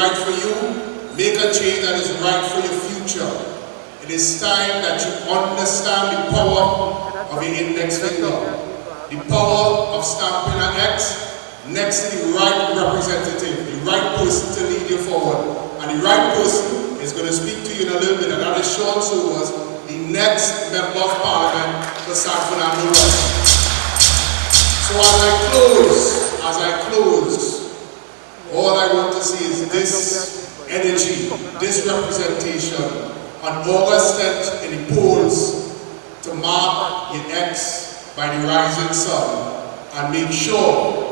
right for you, make a change that is right for your future. It is time that you understand the power of your index finger, the power of stamping an X next to the right representative, the right person to lead you forward. And the right person is going to speak to you in a little bit, and that is Sean Sobers, the next Member of Parliament for San Fernando West. So as I close, all I want to see is this energy, this representation on August 10th in the polls to mark your X by the rising sun, and make sure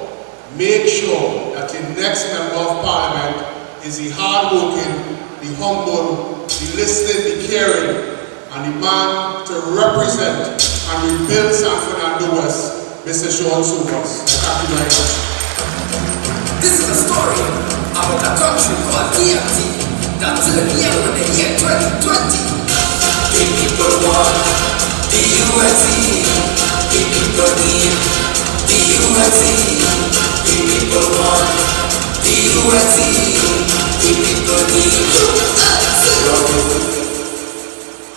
that your next Member of Parliament is the hard-working, the humble, the listening, the caring, and the man to represent and rebuild San Fernando West, Mr. Sean Sobers. Thank you very much. This is a story about a country called DMT that turned yellow in the year 2020. The people want the UNC. The people need the UNC. The people want the UNC. The people need UNC.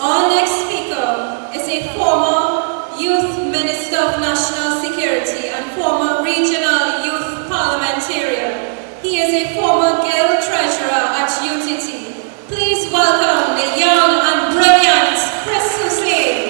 Our next speaker is a former Youth Minister of National Security and former Regional Youth Parliamentarian. He is a former Guild Treasurer at UTT. Please welcome the young and brilliant Chris Hussain.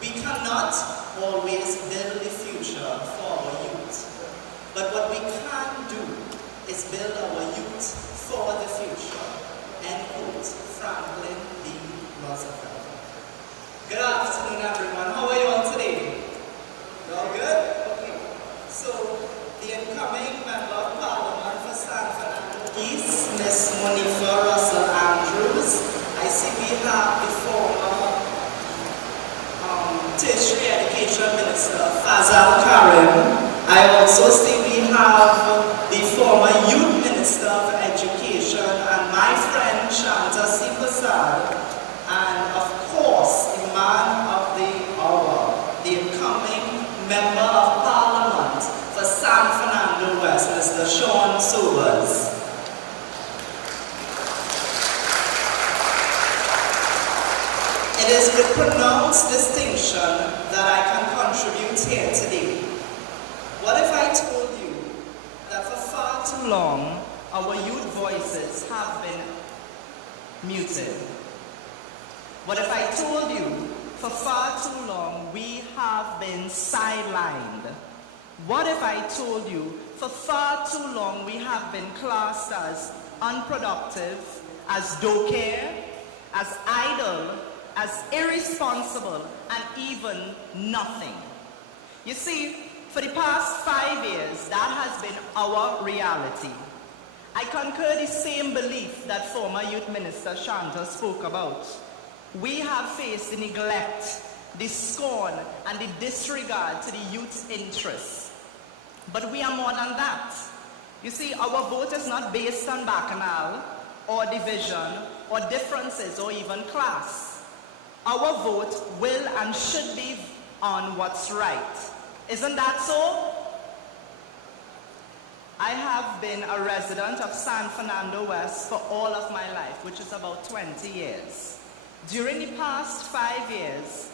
We cannot always build the future for our youth, but what we can do is build our youth for the future. End quote, Franklin D. Roosevelt. Good afternoon, everyone. How are you all today? You all good? Okay. So, the incoming Member of Parliament for San Fernando East, Miss Monifa Russell Andrews. I see we have the former Tertiary Education Minister, Fazal Karim. I also see we have the former Youth Minister of Education and my friend Shanta C. Prasad, and of course, the man of the hour, the incoming Member of Parliament for San Fernando West, Mr. Sean Sobers. It is with pronounced distinction that I can contribute here today. What if I told you that for far too long, our youth voices have been muted? What if I told you for far too long we have been sidelined? What if I told you for far too long we have been classed as unproductive, as docile, as idle, as irresponsible, and even nothing? You see, for the past 5 years, that has been our reality. I concur the same belief that former Youth Minister Shanta spoke about. We have faced the neglect, the scorn, and the disregard to the youth's interests. But we are more than that. You see, our vote is not based on bacchanal, or division, or differences, or even class. Our vote will and should be on what's right. Isn't that so? I have been a resident of San Fernando West for all of my life, which is about 20 years. During the past 5 years,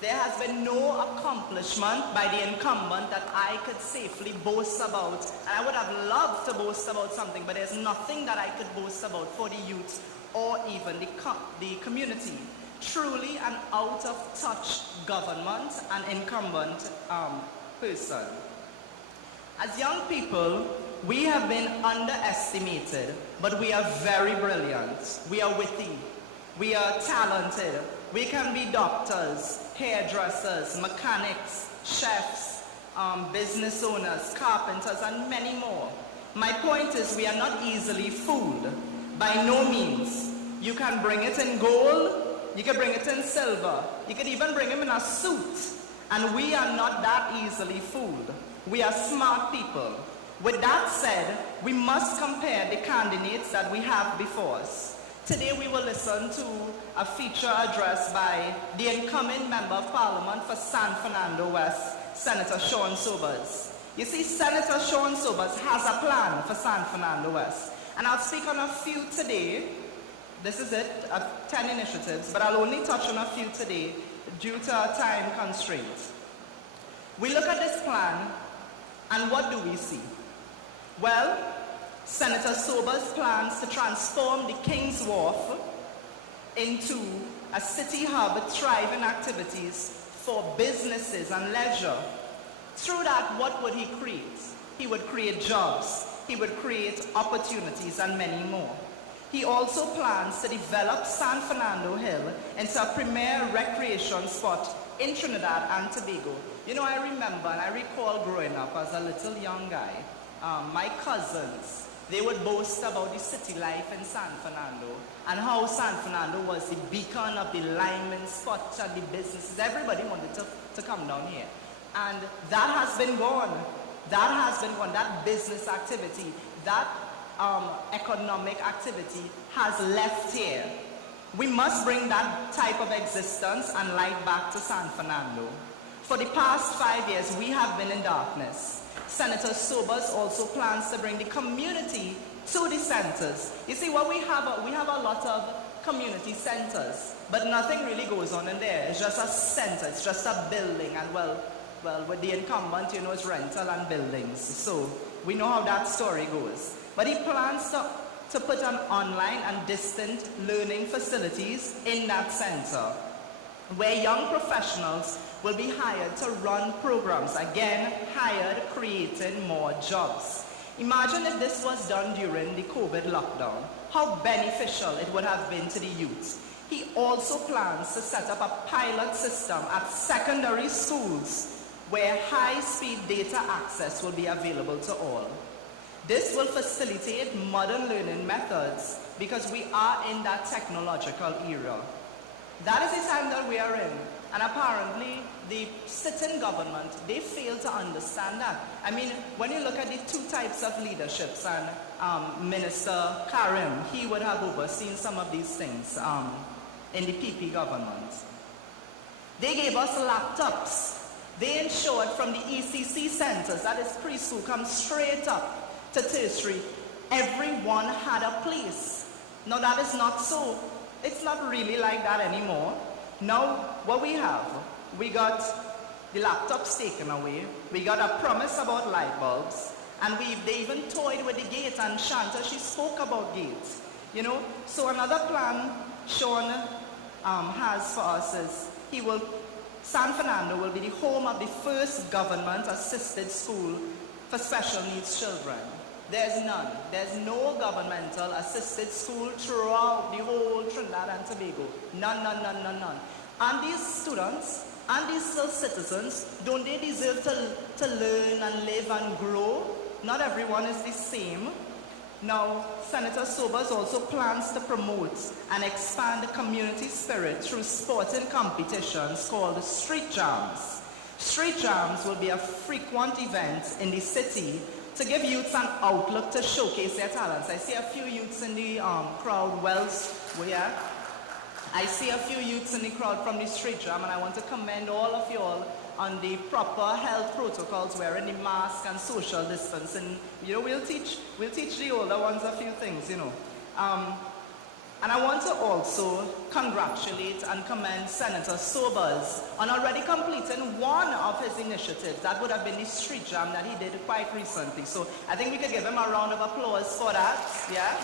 there has been no accomplishment by the incumbent that I could safely boast about. And I would have loved to boast about something, but there's nothing that I could boast about for the youth or even the community. Truly an out-of-touch government and incumbent person. As young people, we have been underestimated, but we are very brilliant. We are witty. We are talented. We can be doctors, hairdressers, mechanics, chefs, business owners, carpenters, and many more. My point is we are not easily fooled. By no means. You can bring it in gold, you can bring it in silver, you can even bring him in a suit, And we are not that easily fooled. We are smart people. With that said, we must compare the candidates that we have before us. Today we will listen to a feature address by the incoming Member of Parliament for San Fernando West, Senator Sean Sobers. You see, Senator Sean Sobers has a plan for San Fernando West. And I'll speak on a few today. This is it, 10 initiatives, but I'll only touch on a few today due to time constraints. We look at this plan, and what do we see? Well, Senator Sobers plans to transform the King's Wharf into a city hub with thriving activities for businesses and leisure. Through that, what would he create? He would create jobs, he would create opportunities, and many more. He also plans to develop San Fernando Hill into a premier recreation spot in Trinidad and Tobago. You know, I remember and I recall growing up as a little young guy, my cousins, they would boast about the city life in San Fernando and how San Fernando was the beacon of the lineman spot and the businesses. Everybody wanted to come down here. And that has been gone. That has been gone. That business activity, that economic activity has left here. We must bring that type of existence and light back to San Fernando. For the past 5 years, we have been in darkness. Senator Sobers also plans to bring the community to the centers. You see, what we have a lot of community centers, but nothing really goes on in there. It's just a center, it's just a building, and well, with the incumbent, you know, it's rental and buildings. So we know how that story goes. But he plans to put an online and distant learning facilities in that center, where young professionals will be hired to run programs. Again, hired, creating more jobs. Imagine if this was done during the COVID lockdown, how beneficial it would have been to the youth. He also plans to set up a pilot system at secondary schools where high-speed data access will be available to all. This will facilitate modern learning methods because we are in that technological era. That is the time that we are in. And apparently, the sitting government, they fail to understand that. I mean, when you look at the two types of leaderships, and Minister Karim, he would have overseen some of these things in the PP government. They gave us laptops. They ensured from the ECC centers, that is preschool, come straight up to tertiary, everyone had a place. Now that is not so. It's not really like that anymore. Now, what we have, we got the laptops taken away, we got a promise about light bulbs, and they even toyed with the gate, and Shanta, she spoke about gates, you know. So another plan Sean has for us is San Fernando will be the home of the first government-assisted school for special needs children. There's none. There's no governmental assisted school throughout the whole Trinidad and Tobago. None. And these students and these citizens, don't they deserve to learn and live and grow? Not everyone is the same. Now, Senator Sobers also plans to promote and expand the community spirit through sporting competitions called Street Jams. Street Jams will be a frequent event in the city to give youths an outlook to showcase their talents. I see a few youths in the crowd, I see a few youths in the crowd from the Street Jam, and I want to commend all of you all on the proper health protocols, wearing the mask and social distancing. You know, we'll teach the older ones a few things, you know. And I want to also congratulate and commend Senator Sobers on already completing one of his initiatives. That would have been the Street Jam that he did quite recently. So I think we could give him a round of applause for that, yeah?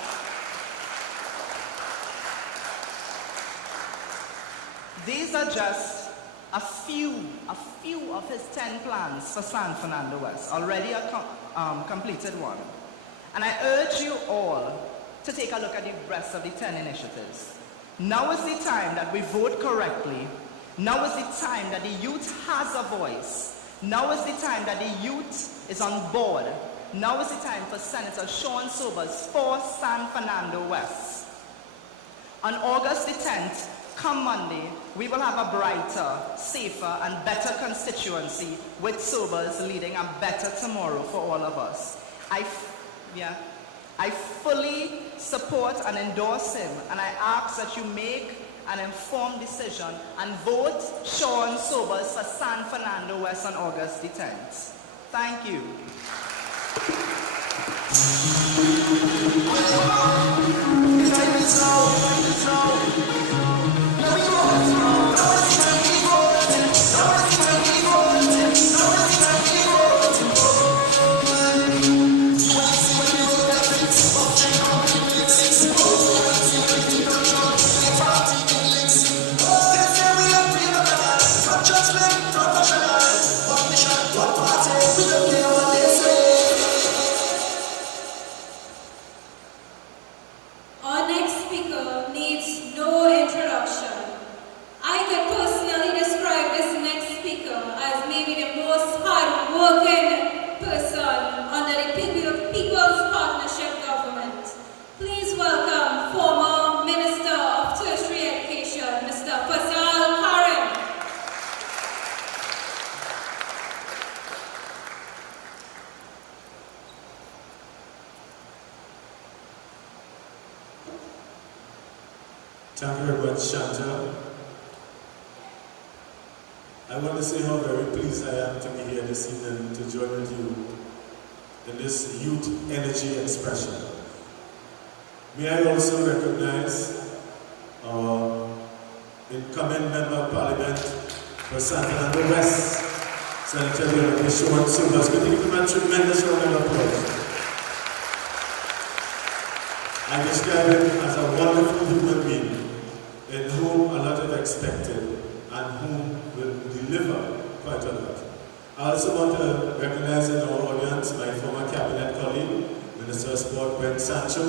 These are just a few of his 10 plans for San Fernando West, already a completed one. And I urge you all to take a look at the rest of the 10 initiatives. Now is the time that we vote correctly. Now is the time that the youth has a voice. Now is the time that the youth is on board. Now is the time for Senator Sean Sobers for San Fernando West. On August the 10th, Come Monday, we will have a brighter, safer, and better constituency with Sobers leading a better tomorrow for all of us. I fully support and endorse him, and I ask that you make an informed decision and vote Sean Sobers for San Fernando West on August the 10th. Thank you. Our next speaker needs no introduction. I could personally describe this next speaker as maybe the most hard-working person under the People's Partnership government. Please welcome former Minister of Tertiary Education, Mr. Fazal Karim. Thank you very much, Shanta. I want to say how very pleased I am to be here this evening to join with you in this youth energy expression. May I also recognize our incoming Member of Parliament for San Fernando West, Senator Sean Sobers. Could you give him a tremendous round of applause? I describe him as a wonderful human being in whom a lot is expected and whom will deliver quite a lot. I also want to recognize in our audience my former cabinet colleague, Minister of Sport Brent Sancho,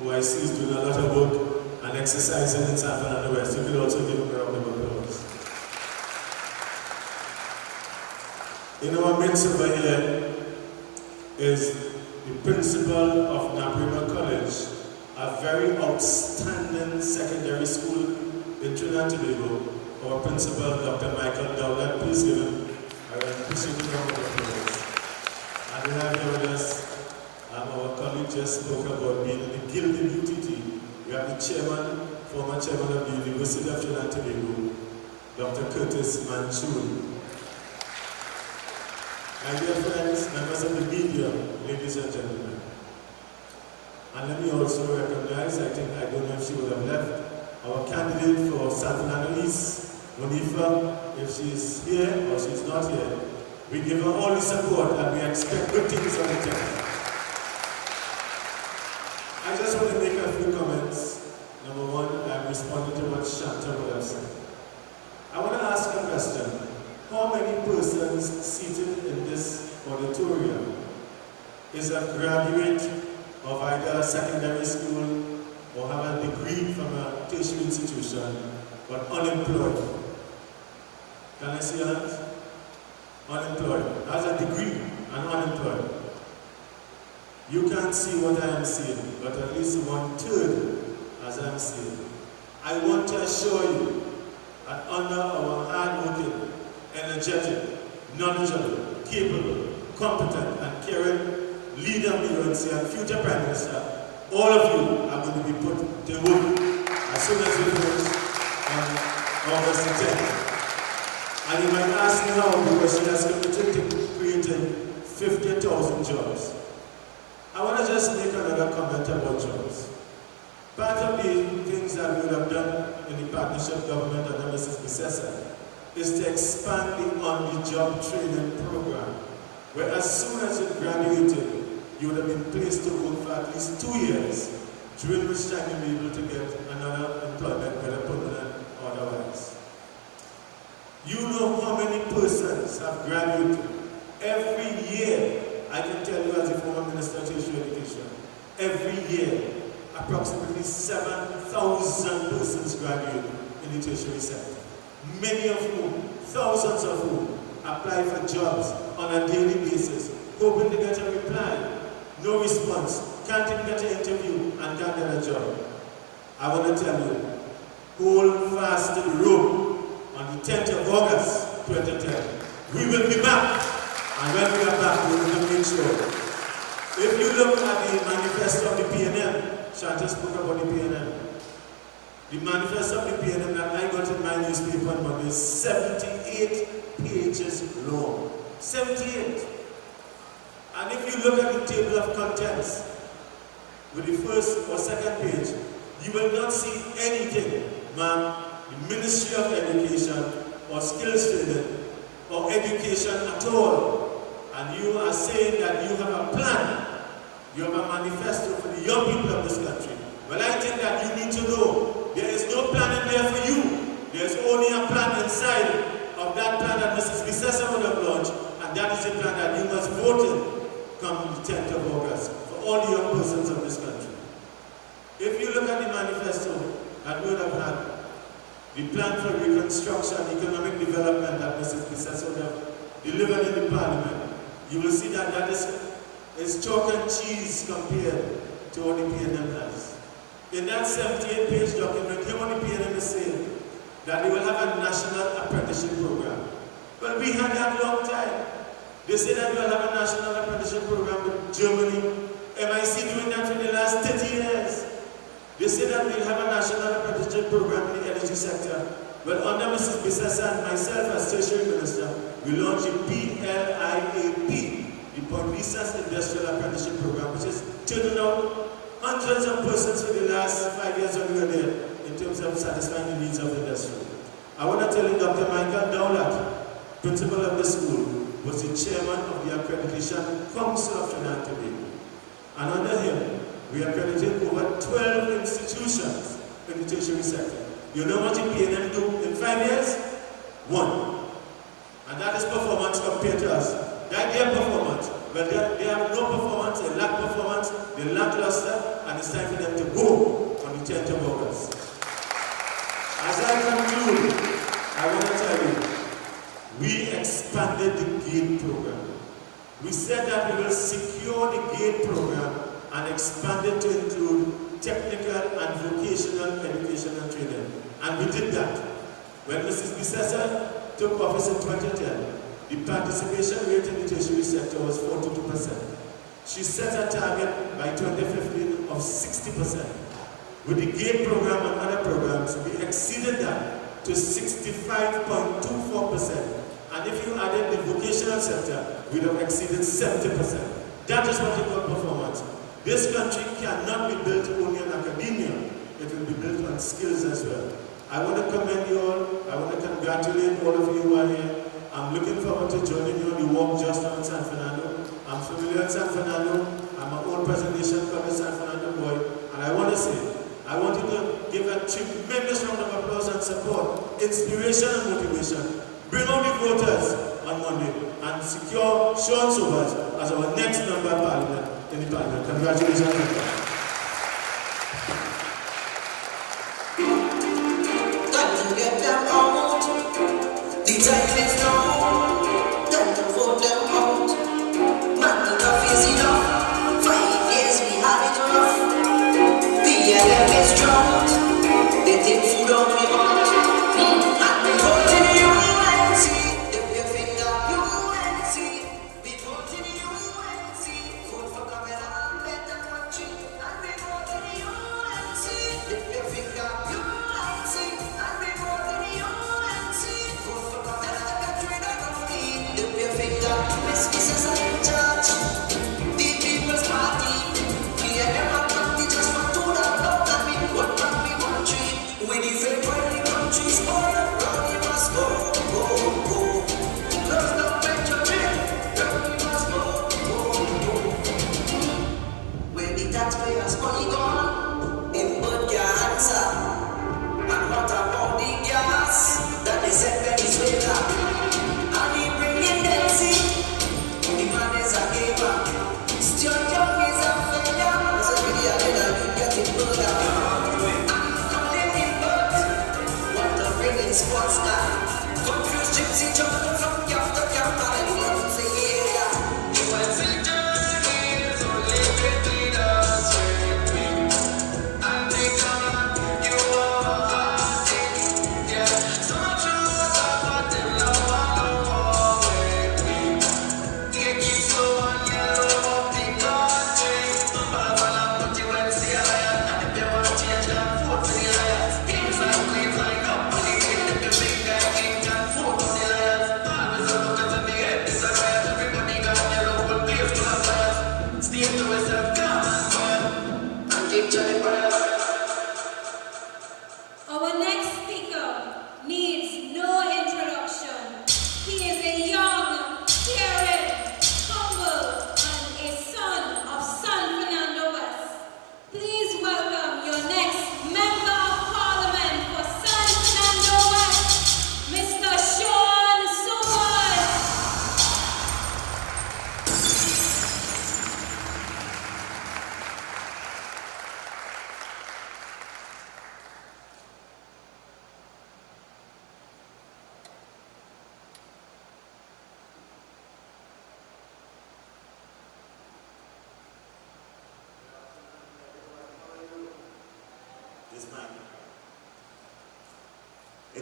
who I see is doing a lot of work and exercising in San Fernando West. You could also give him a round of applause. In our midst over here is the principal of Naprima College, a very outstanding secondary school in Trinidad and Tobago, our principal, Dr. Michael Dowlett. Please give him a appreciative round of applause. And we have here with us, our colleague just spoke about being in the guild in UTT. We have the chairman, former chairman of the University of Trinidad and Tobago, Dr. Curtis Manchun. My dear friends, members of the media, ladies and gentlemen, and let me also recognize, I don't know if she would have left, our candidate for San Fernando East, Monifa, if she's here or she's not here. We give her all the support and we expect good things from the team. I just want to make a few comments. Number one, I'm responding to what Shanta would have said. I want to ask a question. How many persons seated in this auditorium is a graduate of either a secondary school or have a degree from a tertiary institution, but unemployed? Can I see your hands? Unemployed. Has a degree and unemployed. You can't see what I am seeing, but at least 1/3 as I am seeing. I want to assure you that under our hard-working, energetic, knowledgeable, capable, competent, and caring leader of the UNC and future Prime Minister, all of you are going to be put to work as soon as we finish on August 10th. And you might ask me how, because she has committed to creating 50,000 jobs. I want to just make another comment about jobs. Part of the things that we would have done in the partnership government under Mrs. Bissessa is to expand the on-the-job training program, where as soon as you graduated, you would have been placed to work for at least 2 years, during which time you'll be able to get another employment, whether permanent or otherwise. You know how many persons have graduated. Every year, I can tell you as a former Minister of Tertiary Education, every year, approximately 7,000 persons graduate in the tertiary sector. Many of whom, thousands of whom, apply for jobs on a daily basis, hoping to get a reply. No response, can't even get an interview, and can't get a job. I want to tell you, hold fast to the rope on the 10th of August 2010. We will be back, and when we are back, we will make sure. If you look at the manifesto of the PNM, Shanta spoke about the PNM. The manifesto of the PNM that I got in my newspaper on Monday is 78 pages long. 78. And if you look at the table of contents, with the first or second page, you will not see anything, ma'am, the Ministry of Education or Skills Training or Education at all. And you are saying that you have a plan, you have a manifesto for the young people of this country. Well, I think that you need to know there is no plan in there for you. There's only a plan inside of that plan that Mrs. Bissessa would have launched, and that is the plan that you must vote in come the 10th of August for all the young persons of this country. If you look at the manifesto that we would have had, the plan for reconstruction and economic development that Mrs. Bissessa would have delivered in the Parliament, you will see that that is chalk and cheese compared to what the PNM has. In that 78-page document, here what the PNM is saying, that they will have a national apprenticeship program. Well, we had that long time. They say that we will have a national apprenticeship program with Germany. MIC doing that for the last 30 years. They say that we'll have a national apprenticeship program in the energy sector. Well, under Mrs. Bissessa and myself as Tertiary Minister, we launched the PLIAP, the Point Research Industrial Apprenticeship Program, which is turning out hundreds of persons for the last 5 years when we were there in terms of satisfying the needs of the industry. I want to tell you, Dr. Michael Dowlatt, principal of the school, was the chairman of the Accreditation Council of Trinidad and Tobago. And under him, we accredited over 12 institutions in the tertiary sector. You know what the PNM do in 5 years? 1. And that is performance compared to us. That their performance. But they have no performance, they lack performance, they lack luster, and it's time for them to go on the 10th of August. As I conclude, I want to tell you, we expanded the GATE program. We said that we will secure the GATE program and expand it to include technical and vocational education and training. And we did that. When Mrs. Bissessa took office in 2010, the participation rate in the tertiary sector was 42%. She set a target by 2015 of 60%. With the GATE program and other programs, we exceeded that to 65.24%. And if you added the vocational sector, we'd have exceeded 70%. That is what we call performance. This country cannot be built only on academia. It will be built on skills as well. I want to commend you all. I want to congratulate all of you who are here. I'm looking forward to joining you on the walk just now in San Fernando. I'm familiar in San Fernando. I'm an old presentation covered San Fernando boy. And I want to say, I want you to give a tremendous round of applause and support, inspiration and motivation. Bring out the voters on Monday and secure Sean Sobers as our next member of Parliament in the Parliament. Congratulations.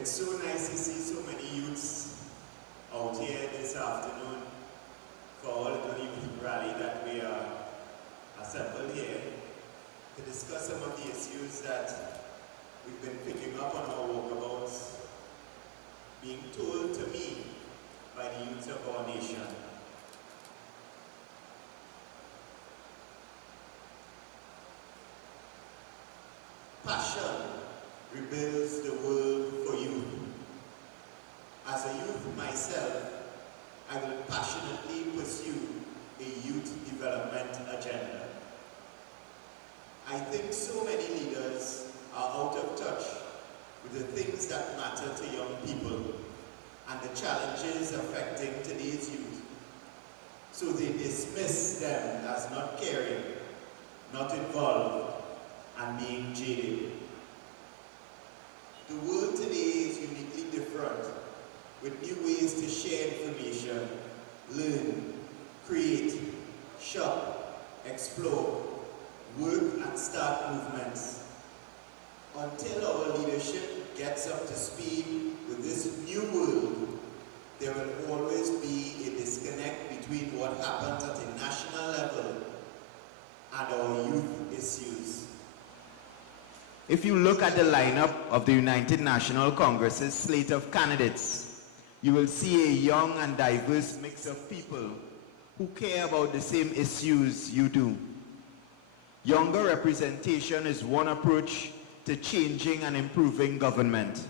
It's so nice to see so many youths out here this afternoon for our little youth rally that we are assembled here to discuss some of the issues that we've been picking up on our walkabouts, being told to me by the youth of our nation. Passion rebuilds the world for youth. As a youth myself, I will passionately pursue a youth development agenda. I think so many leaders are out of touch with the things that matter to young people and the challenges affecting today's youth. So they dismiss them as not caring, not involved, and being jaded. The world today is uniquely different, with new ways to share information, learn, create, shop, explore, work and start movements. Until our leadership gets up to speed with this new world, there will always be a disconnect between what happens at a national level and our youth issues. If you look at the lineup of the United National Congress's slate of candidates, you will see a young and diverse mix of people who care about the same issues you do. Younger representation is one approach to changing and improving government.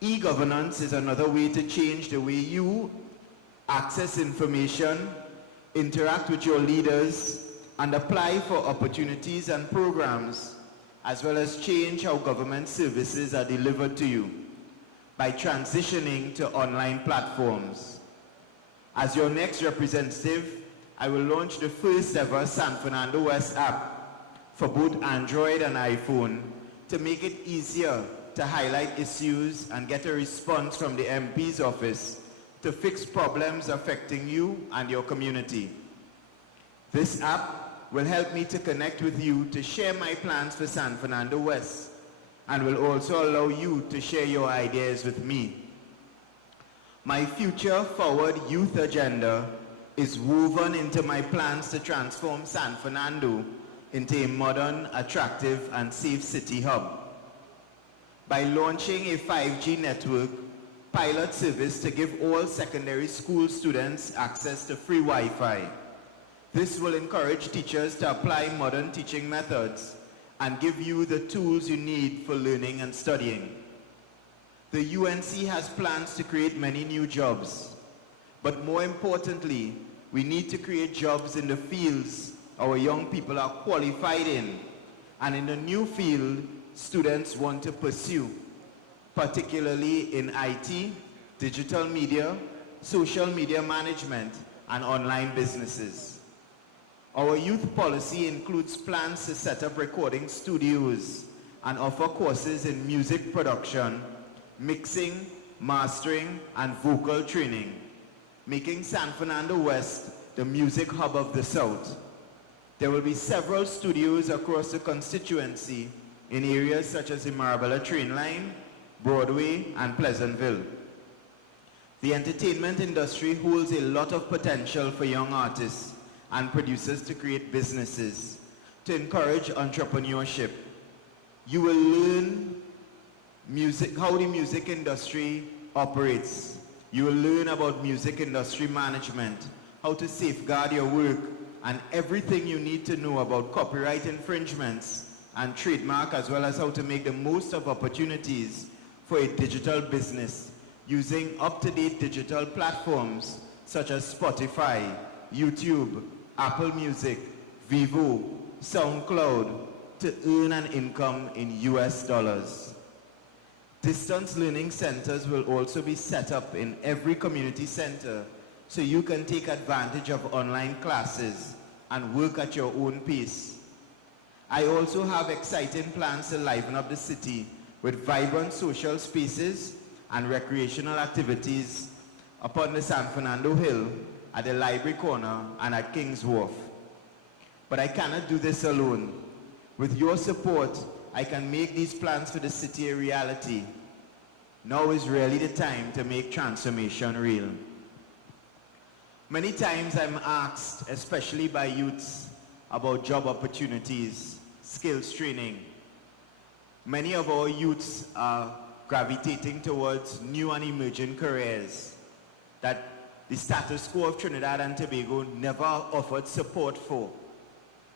E-governance is another way to change the way you access information, interact with your leaders, and apply for opportunities and programs, as well as change how government services are delivered to you by transitioning to online platforms. As your next representative, I will launch the first ever San Fernando West app for both Android and iPhone to make it easier to highlight issues and get a response from the MP's office to fix problems affecting you and your community. This app will help me to connect with you to share my plans for San Fernando West, and will also allow you to share your ideas with me. My future forward youth agenda is woven into my plans to transform San Fernando into a modern, attractive, and safe city hub. By launching a 5G network pilot service to give all secondary school students access to free Wi-Fi. This will encourage teachers to apply modern teaching methods and give you the tools you need for learning and studying. The UNC has plans to create many new jobs, but more importantly, we need to create jobs in the fields our young people are qualified in, and in the new field students want to pursue, particularly in IT, digital media, social media management, and online businesses. Our youth policy includes plans to set up recording studios and offer courses in music production, mixing, mastering, and vocal training, making San Fernando West the music hub of the South. There will be several studios across the constituency in areas such as the Marabella train line, Broadway, and Pleasantville. The entertainment industry holds a lot of potential for young artists and producers to create businesses, to encourage entrepreneurship. You will learn how the music industry operates. You will learn about music industry management, how to safeguard your work, and everything you need to know about copyright infringements and trademark, as well as how to make the most of opportunities for a digital business using up-to-date digital platforms such as Spotify, YouTube, Apple Music, Vivo, SoundCloud, to earn an income in US dollars. Distance learning centers will also be set up in every community center so you can take advantage of online classes and work at your own pace. I also have exciting plans to liven up the city with vibrant social spaces and recreational activities upon the San Fernando Hill, at the Library Corner, and at King's Wharf. But I cannot do this alone. With your support, I can make these plans for the city a reality. Now is really the time to make transformation real. Many times I'm asked, especially by youths, about job opportunities, skills training. Many of our youths are gravitating towards new and emerging careers that the status quo of Trinidad and Tobago never offered support for,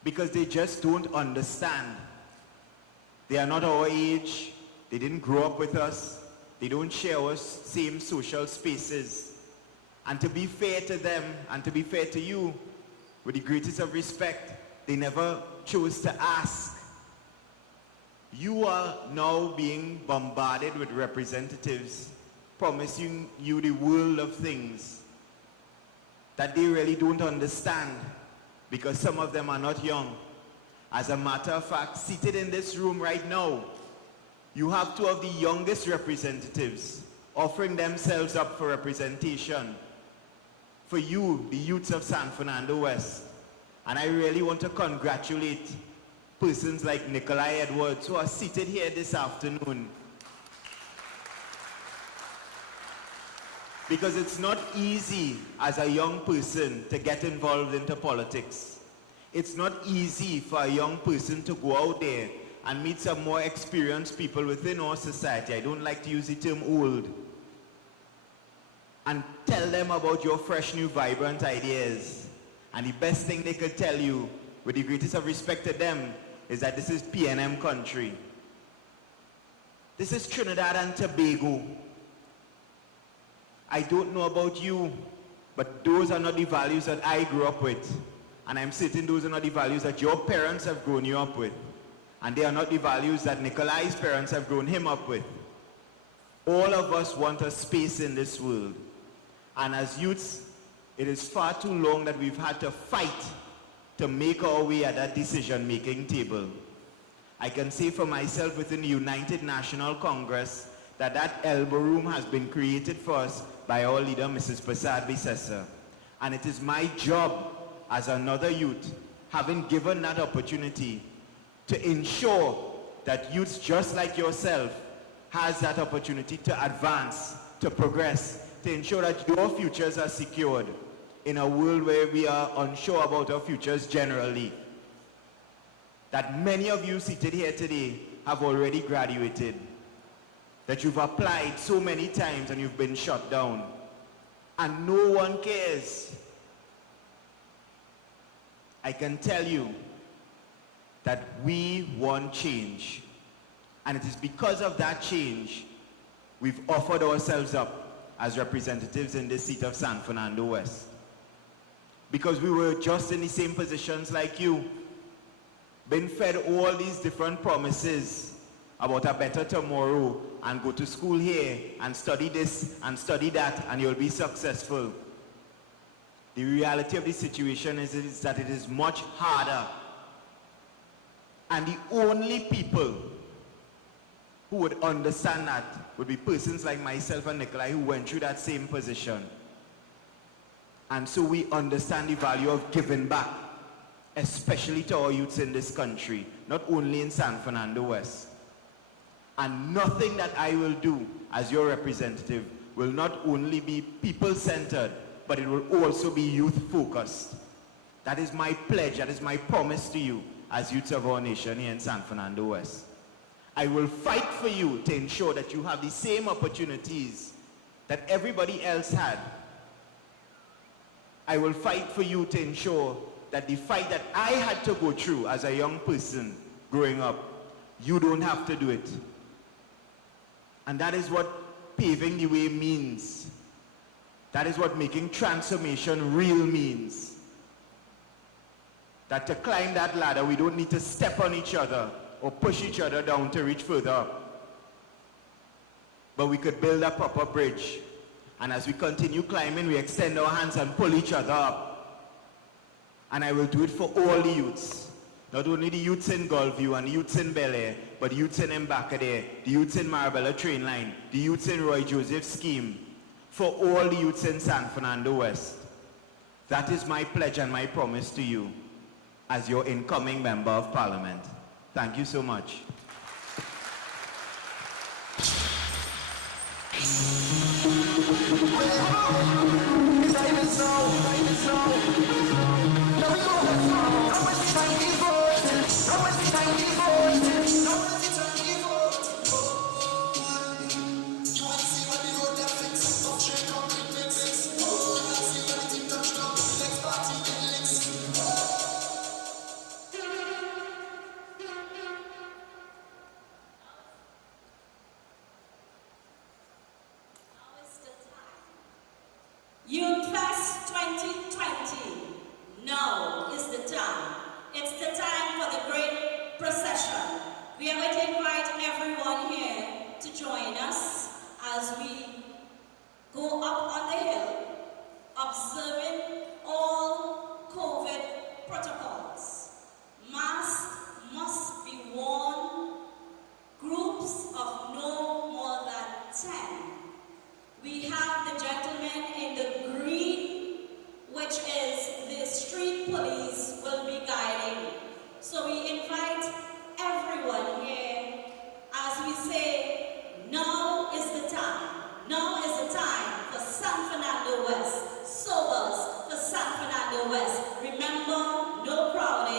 because they just don't understand. They are not our age, they didn't grow up with us, they don't share our same social spaces. And to be fair to them, and to be fair to you, with the greatest of respect, they never chose to ask. You are now being bombarded with representatives promising you the world of things that they really don't understand, because some of them are not young. As a matter of fact, seated in this room right now, you have two of the youngest representatives offering themselves up for representation for you, the youths of San Fernando West. And I really want to congratulate persons like Nikolai Edwards, who are seated here this afternoon. Because it's not easy as a young person to get involved into politics. It's not easy for a young person to go out there and meet some more experienced people within our society. I don't like to use the term old. And tell them about your fresh, new, vibrant ideas. And the best thing they could tell you, with the greatest of respect to them, is that this is PNM country. This is Trinidad and Tobago. I don't know about you, but those are not the values that I grew up with. And I'm certain those are not the values that your parents have grown you up with. And they are not the values that Nikolai's parents have grown him up with. All of us want a space in this world. And as youths, it is far too long that we've had to fight to make our way at that decision-making table. I can say for myself within the United National Congress that elbow room has been created for us by our leader, Mrs. Prasad Bisesa. And it is my job as another youth, having given that opportunity, to ensure that youths just like yourself has that opportunity to advance, to progress, to ensure that your futures are secured in a world where we are unsure about our futures generally. That many of you seated here today have already graduated, that you've applied so many times and you've been shut down, and no one cares. I can tell you that we want change, and it is because of that change we've offered ourselves up as representatives in this seat of San Fernando West. Because we were just in the same positions like you, been fed all these different promises about a better tomorrow, and go to school here and study this and study that and you'll be successful. The reality of the situation is that it is much harder. And the only people who would understand that would be persons like myself and Nikolai, who went through that same position. And so we understand the value of giving back, especially to our youths in this country, not only in San Fernando West. And nothing that I will do as your representative will not only be people-centered, but it will also be youth-focused. That is my pledge, that is my promise to you as youths of our nation here in San Fernando West. I will fight for you to ensure that you have the same opportunities that everybody else had. I will fight for you to ensure that the fight that I had to go through as a young person growing up, you don't have to do it. And that is what paving the way means. That is what making transformation real means. That to climb that ladder, we don't need to step on each other or push each other down to reach further up. But we could build a proper bridge. And as we continue climbing, we extend our hands and pull each other up. And I will do it for all the youths. Not only the youths in Gulfview and the youths in Bel Air, but the youths in Mbacadere, the youths in Marabella Train Line, the youths in Roy Joseph's scheme, for all the youths in San Fernando West. That is my pledge and my promise to you as your incoming Member of Parliament. Thank you so much. I would invite everyone here to join us as we go up on the hill, observing all COVID protocols. Masks must be worn, groups of no more than 10. We have the gentleman in the green, which is the street police will be guiding. So we invite everyone here as we say, now is the time. Now is the time for San Fernando West. Sobers for San Fernando West. Remember, no crowding.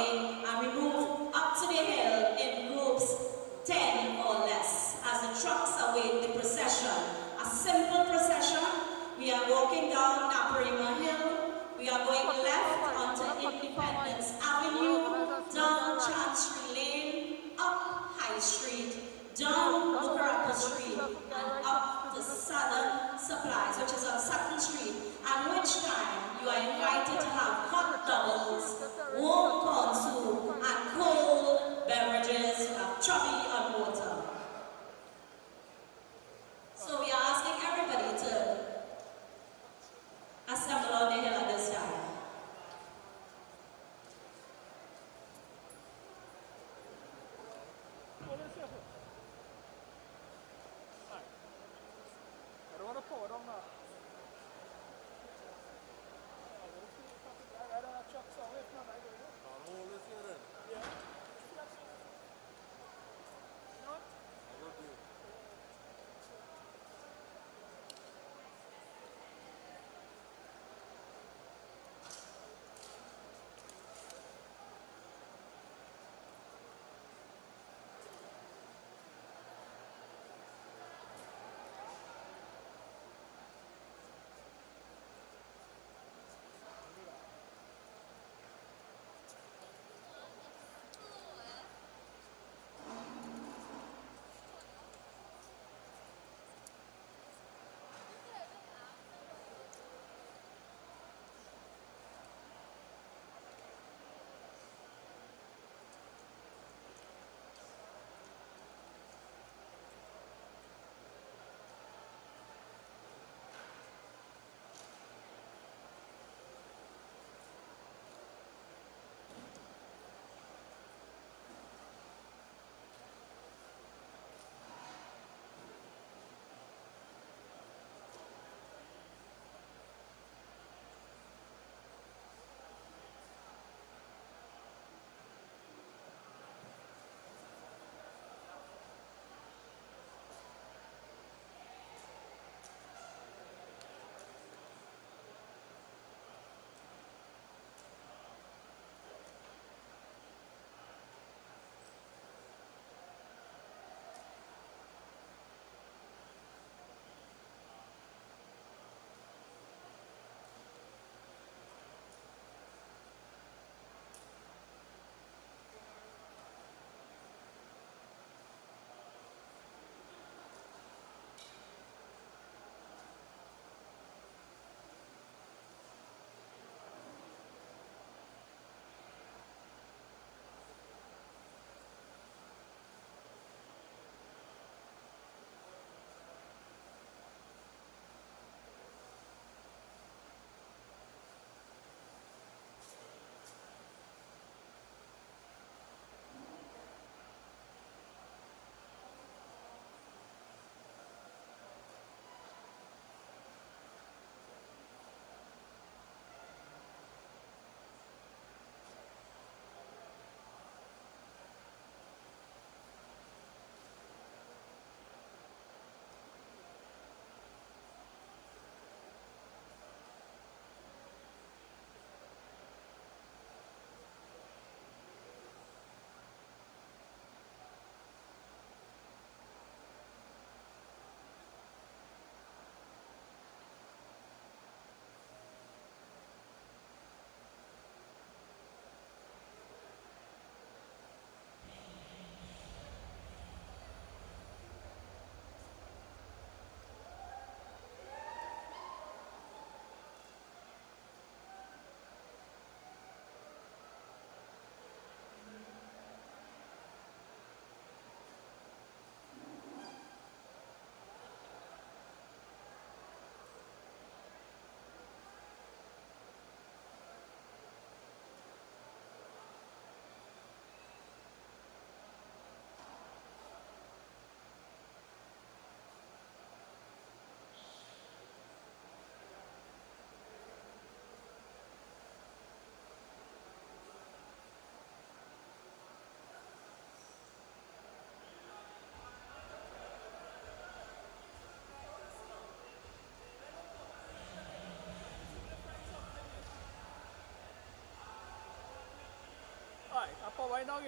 right now.